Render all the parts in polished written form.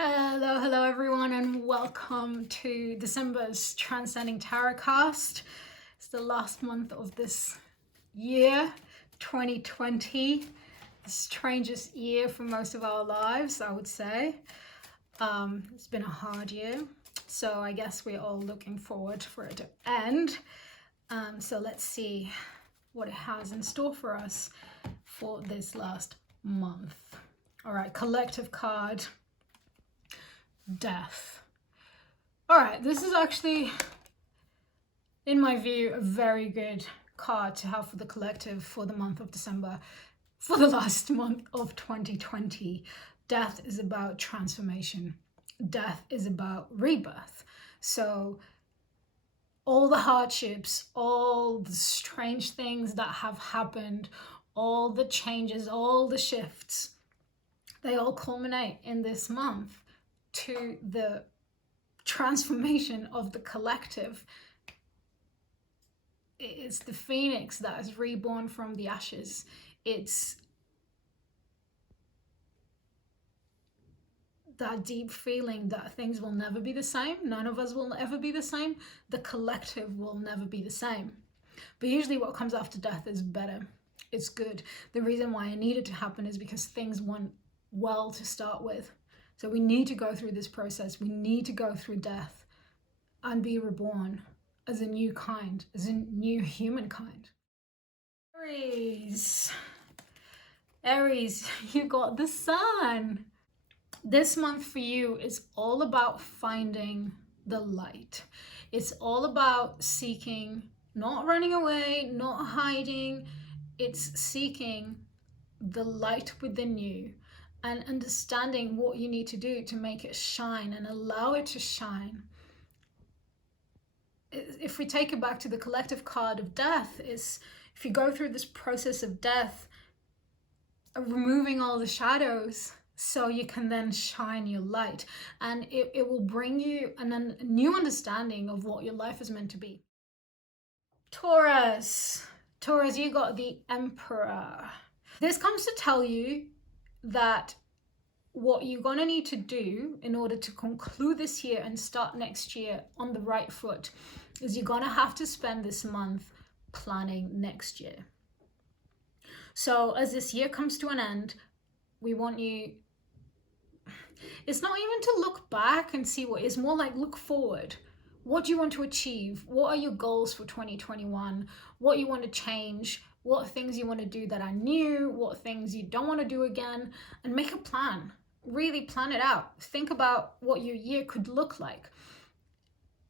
Hello everyone, and welcome to December's Transcend-ing Tarotcast. It's the last month of this year, 2020, the strangest year for most of our lives, I would say. It's been a hard year, so I guess we're all looking forward for it to end. So let's see what it has in store for us for this last month. All right, collective card. Death. All right, this is actually, in my view, a very good card to have for the collective for the month of December, for the last month of 2020. Death is about transformation. Death is about rebirth. So all the hardships, all the strange things that have happened, all the changes, all the shifts, they all culminate in this month to the transformation of the collective. It's the phoenix that is reborn from the ashes. It's that deep feeling that things will never be the same. None of us will ever be the same. The collective will never be the same. But usually what comes after death is better. It's good. The reason why it needed to happen is because things went well to start with. So we need to go through this process. We need to go through death and be reborn as a new kind, as a new humankind. Aries. Aries, you got the sun. This month for you is all about finding the light. It's all about seeking, not running away, not hiding. It's seeking the light within you and understanding what you need to do to make it shine and allow it to shine. If we take it back to the collective card of death, is if you go through this process of death, removing all the shadows so you can then shine your light, and it will bring you a new understanding of what your life is meant to be. Taurus, you got the Emperor. This comes to tell you that what you're going to need to do in order to conclude this year and start next year on the right foot is you're going to have to spend this month planning next year. So as this year comes to an end, we want you, it's not even to look back and see what is, more like look forward. What do you want to achieve? What are your goals for 2021? What you want to change? What things you want to do that are new? What things you don't want to do again? And make a plan. Really plan it out. Think about what your year could look like.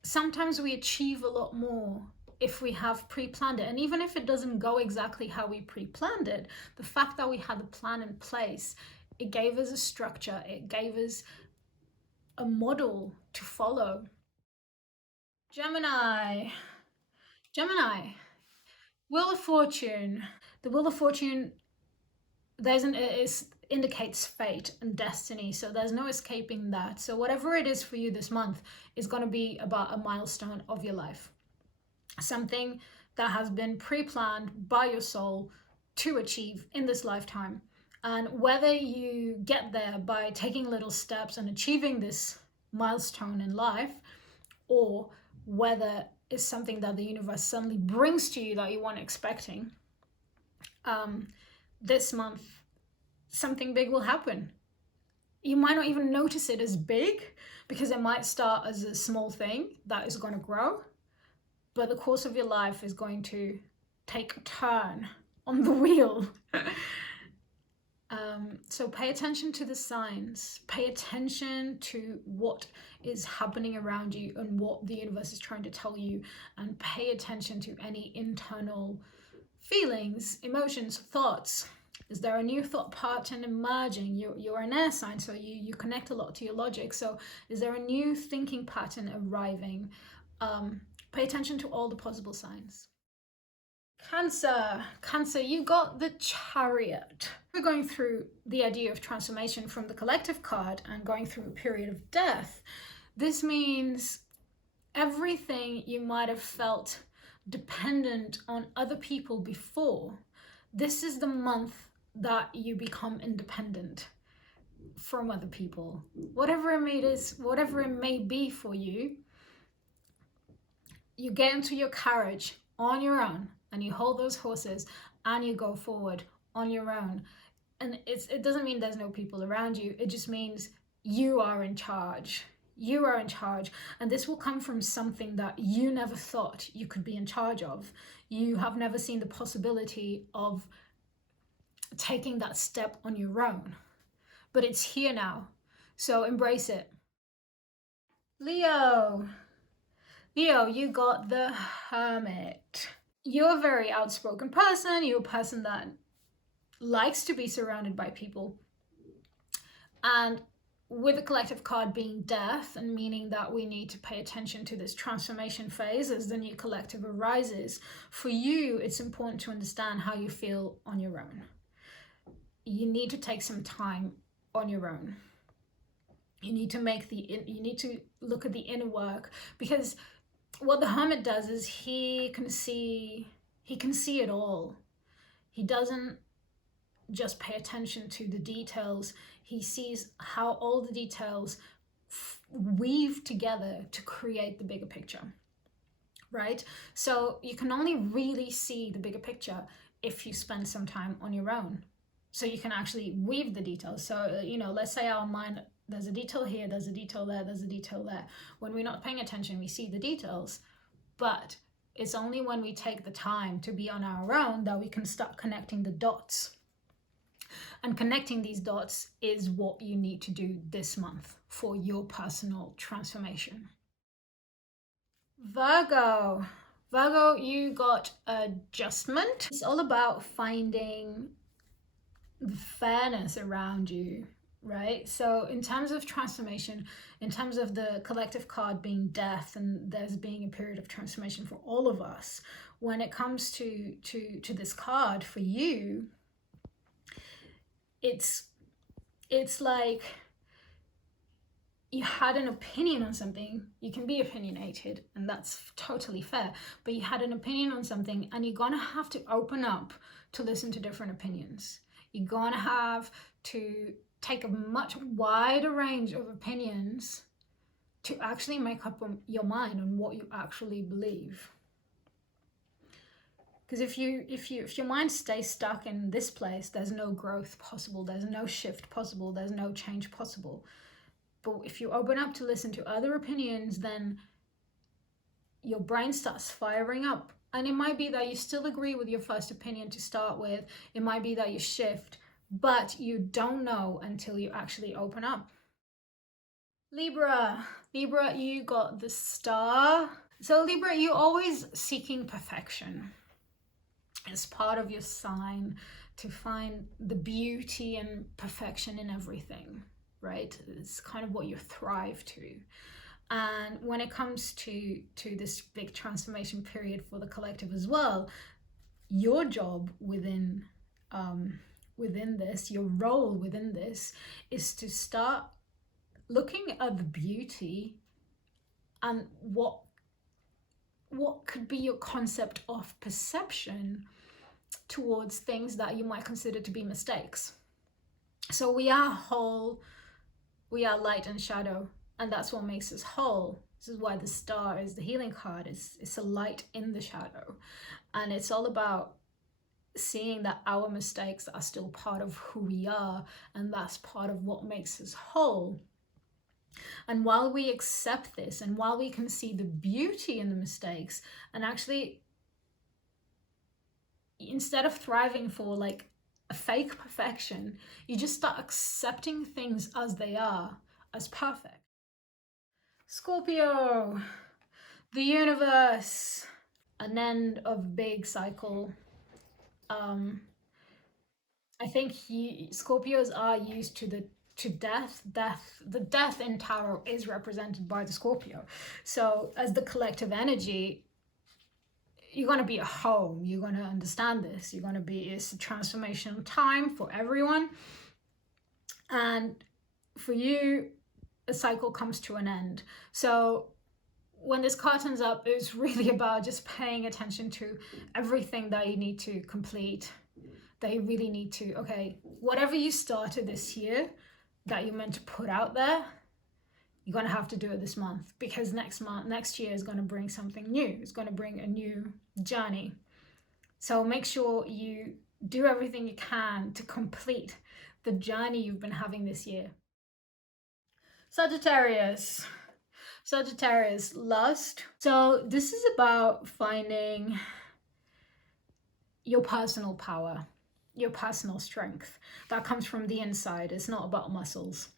Sometimes we achieve a lot more if we have pre-planned it. And even if it doesn't go exactly how we pre-planned it, the fact that we had a plan in place, it gave us a structure. It gave us a model to follow. Gemini. Wheel of Fortune. The Wheel of Fortune, it indicates fate and destiny, so there's no escaping that. So whatever it is for you this month is going to be about a milestone of your life. Something that has been pre-planned by your soul to achieve in this lifetime. And whether you get there by taking little steps and achieving this milestone in life, or whether it's something that the universe suddenly brings to you that you weren't expecting, this month something big will happen. You might not even notice it as big because it might start as a small thing that is going to grow, but the course of your life is going to take a turn on the wheel. So pay attention to the signs, pay attention to what is happening around you and what the universe is trying to tell you, and pay attention to any internal feelings, emotions, thoughts. Is there a new thought pattern emerging? You're an air sign, so you connect a lot to your logic. So is there a new thinking pattern arriving? Pay attention to all the possible signs. Cancer, you got the Chariot. We're going through the idea of transformation from the collective card and going through a period of death. This means everything you might have felt dependent on other people before, this is the month that you become independent. from other people. Whatever it may be for you, you get into your carriage on your own and you hold those horses and you go forward on your own. And it doesn't mean there's no people around you. It just means you are in charge. You are in charge. And this will come from something that you never thought you could be in charge of. You have never seen the possibility of taking that step on your own. But it's here now. So embrace it. Leo, you got the Hermit. You're a very outspoken person. You're a person that likes to be surrounded by people. And with the collective card being death, and meaning that we need to pay attention to this transformation phase as the new collective arises, for you, it's important to understand how you feel on your own. You need to take some time on your own. You need to look at the inner work, because what the Hermit does is he can see it all. He doesn't just pay attention to the details. He sees how all the details weave together to create the bigger picture, right? So you can only really see the bigger picture if you spend some time on your own. So you can actually weave the details. So, let's say our mind, there's a detail here, there's a detail there, there's a detail there. When we're not paying attention, we see the details. But it's only when we take the time to be on our own that we can start connecting the dots. And connecting these dots is what you need to do this month for your personal transformation. Virgo, you got adjustment. It's all about finding the fairness around you, right? So in terms of transformation, in terms of the collective card being death, and there's being a period of transformation for all of us, when it comes to this card for you, it's like you had an opinion on something. You can be opinionated, and that's totally fair, but you had an opinion on something, and you're gonna have to open up to listen to different opinions. You're gonna have to take a much wider range of opinions to actually make up your mind on what you actually believe. Because if your mind stays stuck in this place, there's no growth possible, there's no shift possible, there's no change possible. But if you open up to listen to other opinions, then your brain starts firing up. And it might be that you still agree with your first opinion to start with. It might be that you shift, but you don't know until you actually open up. Libra, you got the Star. So Libra, you're always seeking perfection. It's part of your sign to find the beauty and perfection in everything, right? It's kind of what you thrive to. And when it comes to this big transformation period for the collective as well, your job within this, your role within this, is to start looking at the beauty and what could be your concept of perception towards things that you might consider to be mistakes. So we are whole, we are light and shadow, and that's what makes us whole. This is why the Star is the healing card. It's a light in the shadow, and it's all about seeing that our mistakes are still part of who we are, and that's part of what makes us whole. And while we accept this, and while we can see the beauty in the mistakes, and actually, instead of thriving for like a fake perfection, you just start accepting things as they are, as perfect. Scorpio, the universe, an end of a big cycle. I think Scorpios are used to death. The death in tarot is represented by the Scorpio. So as the collective energy, you're going to be at home. You're going to understand this. It's a transformation time for everyone. And for you, a cycle comes to an end. So when this card turns up, it's really about just paying attention to everything that you need to complete, that you really need to, okay, whatever you started this year, that you're meant to put out there, you're going to have to do it this month, because next year is going to bring something new. It's going to bring a new journey. So make sure you do everything you can to complete the journey you've been having this year. Sagittarius, lust. So this is about finding your personal power, your personal strength that comes from the inside. It's not about muscles.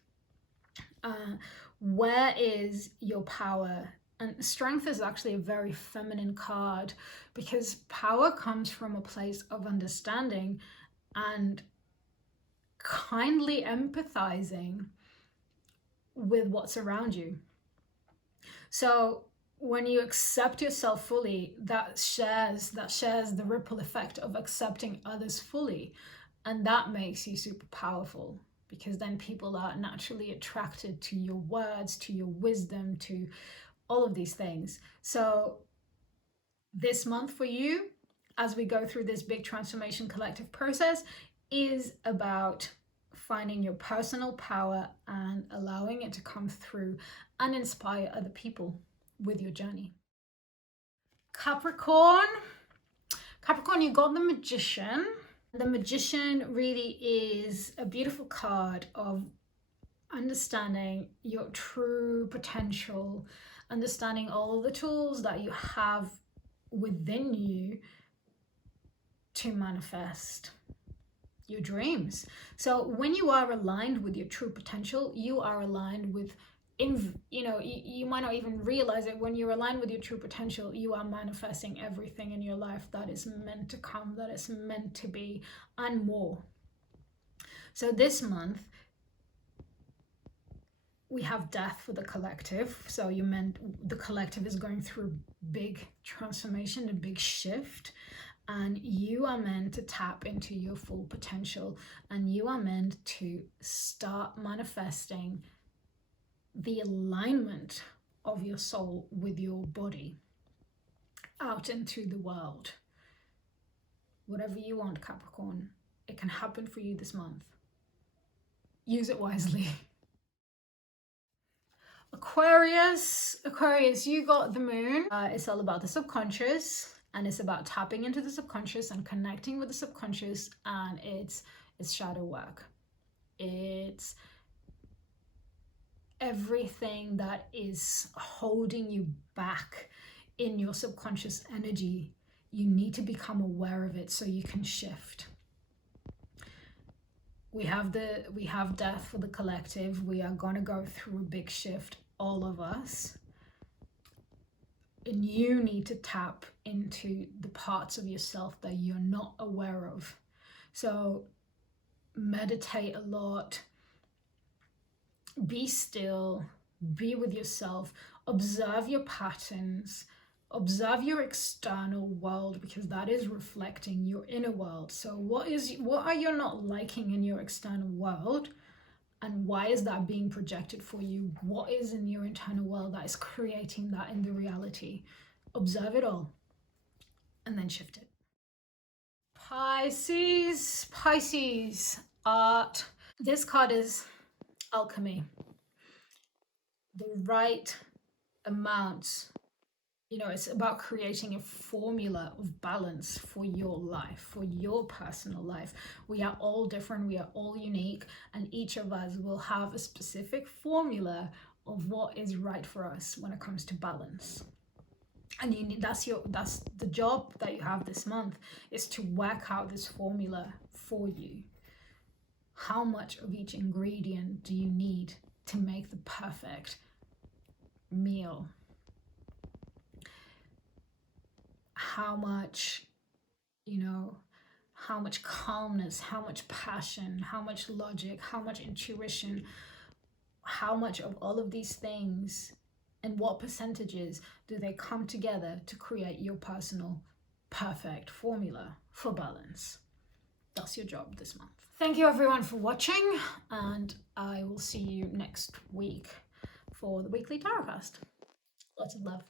Where is your power? And strength is actually a very feminine card, because power comes from a place of understanding and kindly empathizing with what's around you. So when you accept yourself fully, that shares the ripple effect of accepting others fully, and that makes you super powerful, because then people are naturally attracted to your words, to your wisdom, to all of these things. So this month for you, as we go through this big transformation collective process, is about finding your personal power and allowing it to come through and inspire other people with your journey. Capricorn, you got the Magician. The Magician really is a beautiful card of understanding your true potential, understanding all of the tools that you have within you to manifest your dreams. So when you are aligned with your true potential, you are aligned with, you might not even realize it. When you're aligned with your true potential, you are manifesting everything in your life that is meant to come, that is meant to be, and more. So this month, we have death for the collective. So the collective is going through big transformation, a big shift, and you are meant to tap into your full potential, and you are meant to start manifesting the alignment of your soul with your body out into the world. Whatever you want, Capricorn, it can happen for you this month. Use it wisely. Aquarius, you got the moon. It's all about the subconscious, and it's about tapping into the subconscious and connecting with the subconscious, and it's shadow work. It's everything that is holding you back in your subconscious energy. You need to become aware of it so you can shift. We have death for the collective. We are going to go through a big shift, all of us. And you need to tap into the parts of yourself that you're not aware of. So meditate a lot. Be still. Be with yourself. Observe your patterns. Observe your external world, because that is reflecting your inner world. So what are you not liking in your external world, and why is that being projected for you? What is in your internal world that is creating that in the reality? Observe it all and then shift it. Pisces, art. This card is alchemy. The right amount. It's about creating a formula of balance for your life, for your personal life. We are all different, we are all unique, and each of us will have a specific formula of what is right for us when it comes to balance. And that's the job that you have this month, is to work out this formula for you. How much of each ingredient do you need to make the perfect meal? How much calmness, how much passion, how much logic, how much intuition, how much of all of these things, and what percentages do they come together to create your personal perfect formula for balance? That's your job this month. Thank you everyone for watching, and I will see you next week for the weekly Tarotcast. Lots of love.